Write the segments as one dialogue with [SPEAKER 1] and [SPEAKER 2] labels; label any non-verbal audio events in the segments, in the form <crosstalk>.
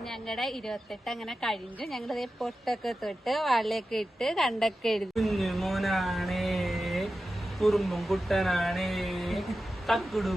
[SPEAKER 1] ഞങ്ങളുടെ ഇരുപത്തെട്ട് അങ്ങനെ കഴിഞ്ഞു. ഞങ്ങൾ പൊട്ടൊക്കെ തൊട്ട് വളയൊക്കെ ഇട്ട് കണ്ടൊക്കെ
[SPEAKER 2] മോനാണേ കുറുമ്പും കുട്ടനാണേ തക്കുടു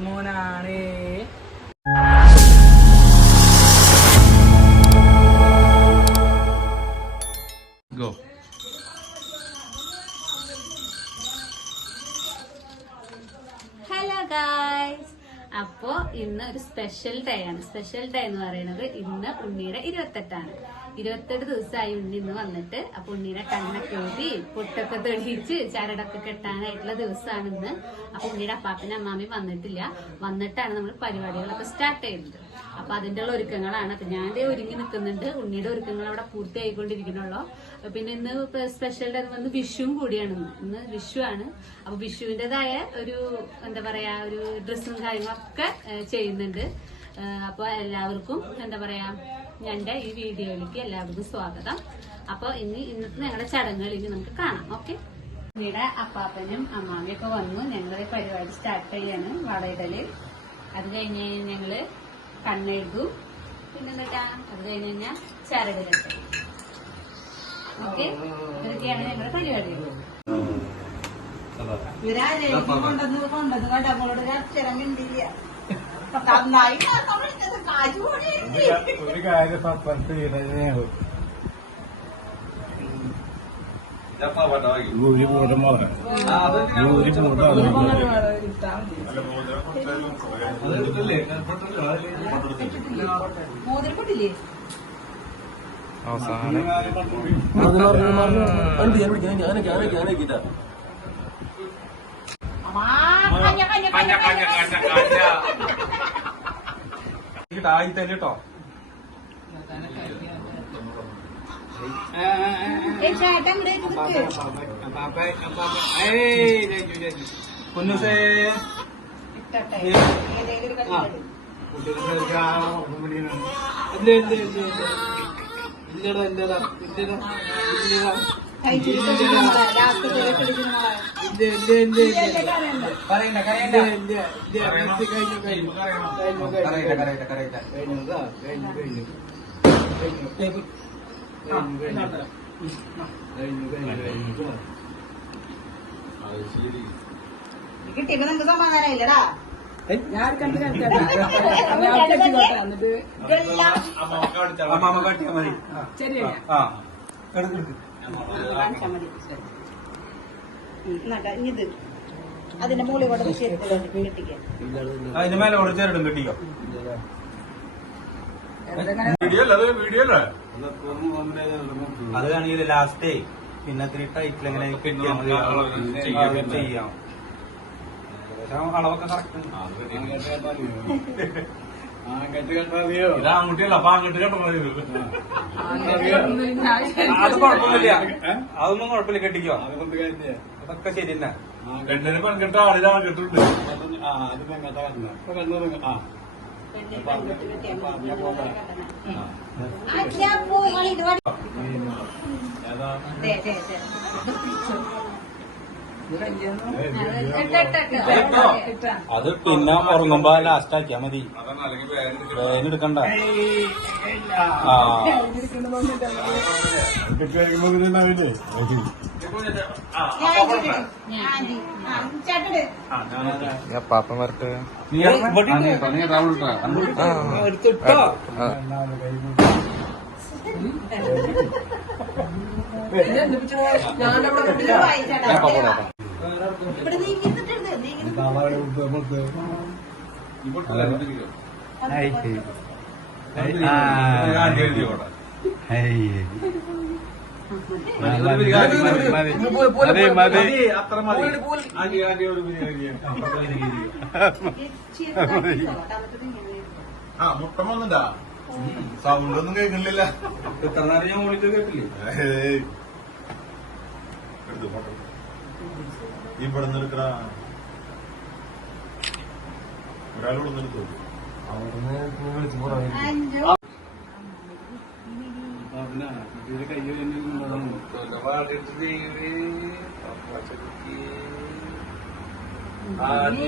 [SPEAKER 1] ഇന്ന് ഒരു സ്പെഷ്യൽ ഡേ ആണ്. സ്പെഷ്യൽ ഡേ എന്ന് പറയുന്നത് ഇന്ന് ഉണ്ണിയുടെ ഇരുപത്തെട്ടാണ്. ഇരുപത്തെട്ട് ദിവസമായി ഉണ്ണി ഇന്ന് വന്നിട്ട് അപ്പൊ ഉണ്ണിയുടെ കണ്ണൊക്കെ എഴുതി പൊട്ടൊക്കെ തെളിയിച്ച് ചരടൊക്കെ കെട്ടാനായിട്ടുള്ള ദിവസമാണ് ഇന്ന്. അപ്പൊ ഉണ്ണിയുടെ അപ്പാപ്പനും അമ്മാമയും വന്നിട്ടില്ല. വന്നിട്ടാണ് നമ്മൾ പരിപാടികളൊക്കെ സ്റ്റാർട്ട് ചെയ്യുന്നത്. അപ്പൊ അതിന്റെ ഉള്ള ഒരുക്കങ്ങളാണ്. അപ്പൊ ഞാൻ ഒരുങ്ങി നിൽക്കുന്നുണ്ട്. ഉണ്ണിയുടെ ഒരുക്കങ്ങൾ അവിടെ പൂർത്തിയായിക്കൊണ്ടിരിക്കണുള്ളൂ പിന്നെ ഇന്ന് സ്പെഷ്യൽ ഡേ വന്ന് വിഷുവും കൂടിയാണ് ഇന്ന്. ഇന്ന് വിഷു ആണ്. അപ്പൊ വിഷുവിന്റെതായ ഒരു എന്താ പറയാ ഒരു ഡ്രസ്സും കാര്യങ്ങളൊക്കെ ചെയ്യുന്നുണ്ട്. അപ്പോൾ അപ്പൊ എല്ലാവർക്കും എന്താ പറയാ എന്റെ ഈ വീഡിയോയിലേക്ക് എല്ലാവർക്കും സ്വാഗതം. അപ്പൊ ഇനി ഇന്നത്തെ ഞങ്ങളുടെ ചടങ്ങുകൾ ഇനി നമുക്ക് കാണാം. ഓക്കെ? ഇവിടെ അപ്പാപ്പനും അമ്മാമ്മയൊക്കെ വന്നു. ഞങ്ങളുടെ പരിപാടി സ്റ്റാർട്ട് ചെയ്യാണ്. വളയിടൽ. അത് കഴിഞ്ഞ് ഞങ്ങൾ കണ്ണെഴുതും. പിന്നെന്താ അത് കഴിഞ്ഞ് കഴിഞ്ഞാൽ ചരടിലിട്ട് ഓക്കെ? ഇതൊക്കെയാണ് ഞങ്ങളുടെ പരിപാടികൾ.
[SPEAKER 3] ഇവരാരെയും കൊണ്ടുവന്ന് കൊണ്ടുവന്ന് കണ്ട? നമ്മളോട് ഒരു അക്ഷരം മിണ്ടില്ല. നന്നായി
[SPEAKER 4] ഒരു കാര്യം സപ്പത്ത് ഊരി പോലും പോലെ ഊരി
[SPEAKER 3] മോതിരപ്പെട്ടില്ലേ
[SPEAKER 2] അവസാനം. ആയി തന്നെ കേട്ടോ
[SPEAKER 3] ഏ ചേട്ടൻ ഇവിടെ
[SPEAKER 2] കുന്നുസേ ഇല്ലടാ
[SPEAKER 3] കിട്ടിയപ്പോ നമുക്ക് സമാധാനമില്ലടാ
[SPEAKER 2] അമ്മാമ <laughs>
[SPEAKER 3] ഇനി ഇത്. അതിന്റെ മുകളിൽ കിട്ടിക്കാൻ
[SPEAKER 2] അതിന്റെ മേലെ കൂടെ ചേരിടും കിട്ടിക്കോ.
[SPEAKER 4] വീഡിയോ അല്ല അത് വീഡിയോ അല്ലേ
[SPEAKER 2] അത് ലാസ്റ്റേ പിന്നെ ത്രീ ടൈറ്റിൽ എങ്ങനെ കെട്ടിയാൽ മതി.
[SPEAKER 4] ചെയ്യാം.
[SPEAKER 2] അത് ചെയ്യാം ഏകദേശം അളവൊക്കെ കറക്റ്റ്
[SPEAKER 4] ഇത് ആൺകുട്ടിയല്ല അപ്പൊ അങ്ങോട്ട് കേട്ടോ
[SPEAKER 2] അത് കുഴപ്പമില്ല അതൊന്നും കുഴപ്പമില്ല കെട്ടിക്കോ. അതൊക്കെ ശരി തന്നെ
[SPEAKER 4] പെൺകെട്ട
[SPEAKER 3] പെൺകുട്ടി ആ. ദേ.
[SPEAKER 2] അത് പിന്നെ ഉറങ്ങുമ്പോ ലാസ്റ്റ് ആക്കിയാ മതി. വേദന എടുക്കണ്ട. ആ.
[SPEAKER 5] പാപ്പൻ വരട്ടെ.
[SPEAKER 3] നീങ്ങിട്ടിട്ടുണ്ട് നീങ്ങി
[SPEAKER 2] അത്ര മതി.
[SPEAKER 4] ആ മുട്ട വന്നിട്ടാ സൗണ്ട് ഒന്നും കേൾക്കണില്ല
[SPEAKER 2] എത്ര നേരം ഞാൻ വിളിച്ചു കേട്ടില്ലേ?
[SPEAKER 4] ഇവിടുന്ന് ഫോട്ടോ ഒരാളോട് ഒന്ന് എടുത്തു
[SPEAKER 3] അഞ്ചോ
[SPEAKER 2] നീ.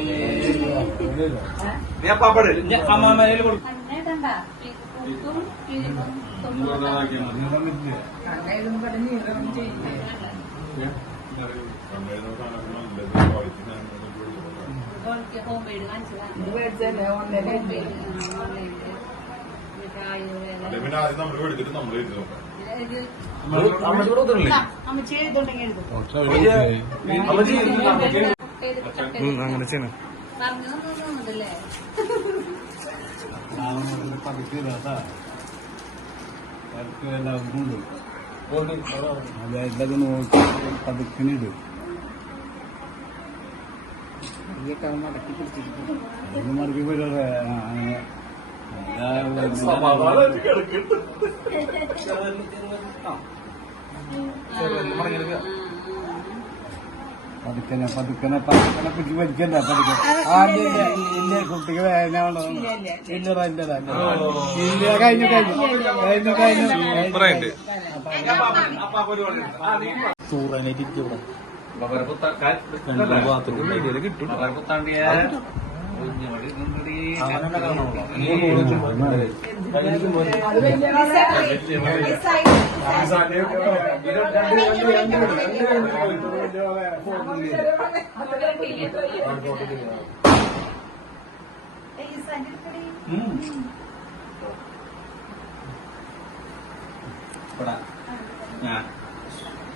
[SPEAKER 2] അപ്പാപ്പട് അമ്മാമേൽ കൊടുക്കും
[SPEAKER 1] അന്നേടണ്ട ഉപ്പും കിഴിയും
[SPEAKER 3] കണ്ടേലും പറഞ്ഞ്
[SPEAKER 1] ഹോം മെയ്ഡ് ഓൺലൈനിൽ ആയുർവേദ
[SPEAKER 4] പിന്നെ ആദ്യം നമ്മൾ എടുത്തിട്ട് നമ്മൾ എഴുതി നോക്കാം
[SPEAKER 1] ഇത്
[SPEAKER 3] അമ്മച്ചി എഴുതുണ്ടെങ്കിൽ എഴുതും
[SPEAKER 5] അങ്ങനെ ചെയ്യണം
[SPEAKER 1] പറഞ്ഞു തോന്നുന്നുണ്ടല്ലേ
[SPEAKER 6] അതൊക്കെ നോക്കി പതുക്കണിട് മടക്കി പിടിച്ചിട്ട് മടക്കി പോയിട്ട് അങ്ങനെ പതുക്കനെ പതുക്കനെ പതുക്കനെ പിടിച്ച് പഠിക്കണ്ട പതുക്കെ ആദ്യം ഇല്ല, കുട്ടിക്ക് വേദന ഇല്ലടാ ഇല്ലടാ ഇല്ല കഴിഞ്ഞു കഴിഞ്ഞു. കഴിഞ്ഞു കഴിഞ്ഞു.
[SPEAKER 5] സൂപ്പറായിട്ട്.
[SPEAKER 3] ഇരിക്കും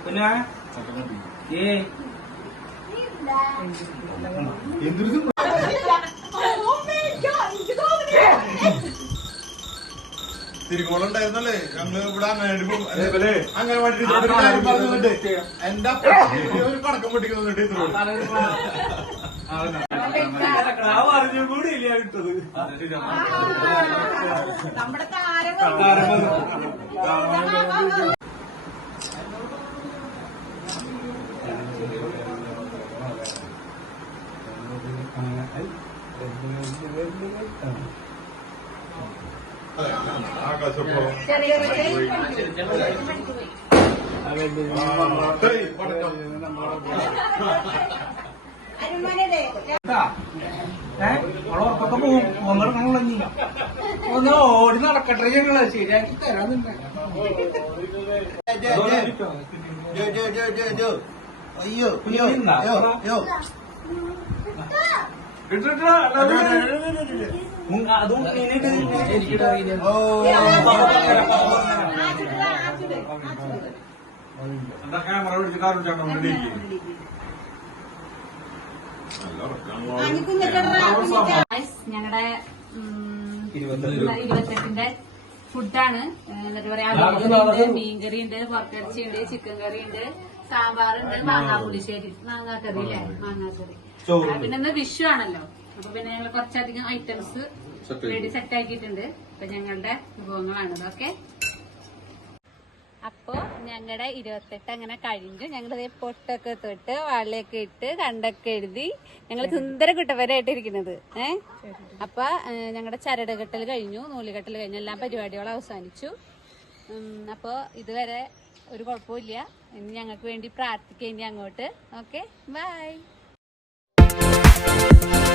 [SPEAKER 2] പിന്നെ ഏ
[SPEAKER 4] തിരുക്കോളം ഉണ്ടായിരുന്നല്ലേ ഞങ്ങൾ ഇവിടെ അങ്ങനെ അങ്ങനെ പറഞ്ഞിട്ട് എന്റെ അപ്പ ഒരു പടക്കം പൊട്ടിക്കുന്നുണ്ട് ഇത്രയും
[SPEAKER 3] നമ്മുടെ താരം
[SPEAKER 2] ഉറപ്പൊക്കെ പോവും ഒന്നിറങ്ങണല്ലോ നീ ഒന്ന് ഓടി നടക്കട്ടെ ഞങ്ങൾ ശരിയാക്കി തരാന്നുണ്ട്
[SPEAKER 6] അയ്യോ,
[SPEAKER 2] അയ്യോ, അയ്യോ. അതും എന്താ ക്യാമറ പിടിച്ച് കാറും
[SPEAKER 1] ഞങ്ങളുടെ ഇരുപത്തെട്ടിന്റെ ഫുഡാണ്. എന്നിട്ട് പറയാ മീൻകറി ഉണ്ട് പുറത്തിറച്ചി ഉണ്ട് ചിക്കൻ കറി ഉണ്ട് സാമ്പാറുണ്ട് മാങ്ങാ പുളിശ്ശേരി മാങ്ങാക്കറി അല്ലേ? മാങ്ങാക്കറി പിന്നെ വിഷു ആണല്ലോ. അപ്പൊ പിന്നെ ഞങ്ങൾ കുറച്ചധികം ഐറ്റംസ് റെഡി സെറ്റ് ആക്കിയിട്ടുണ്ട്. അപ്പൊ ഞങ്ങളുടെ വിഭവങ്ങളാണ് ഇതൊക്കെ അപ്പോ ഞങ്ങളുടെ ഇരുപത്തെട്ട് അങ്ങനെ കഴിഞ്ഞു. ഞങ്ങൾ പൊട്ടൊക്കെ തൊട്ട് വാളിലേക്ക് ഇട്ട് കണ്ടൊക്കെ എഴുതി ഞങ്ങൾ സുന്ദര കുട്ടവരായിട്ട് ഇരിക്കുന്നത് ഏ? അപ്പൊ ഞങ്ങളുടെ ചരട് കെട്ടൽ കഴിഞ്ഞു നൂലുകെട്ടൽ കഴിഞ്ഞു. എല്ലാ പരിപാടികളും അവസാനിച്ചു. അപ്പോൾ അപ്പോ ഇതുവരെ ഒരു കുഴപ്പമില്ല ഇനി ഞങ്ങൾക്ക് വേണ്ടി പ്രാർത്ഥിക്കുക ഇനി അങ്ങോട്ട്. Okay bye Bye.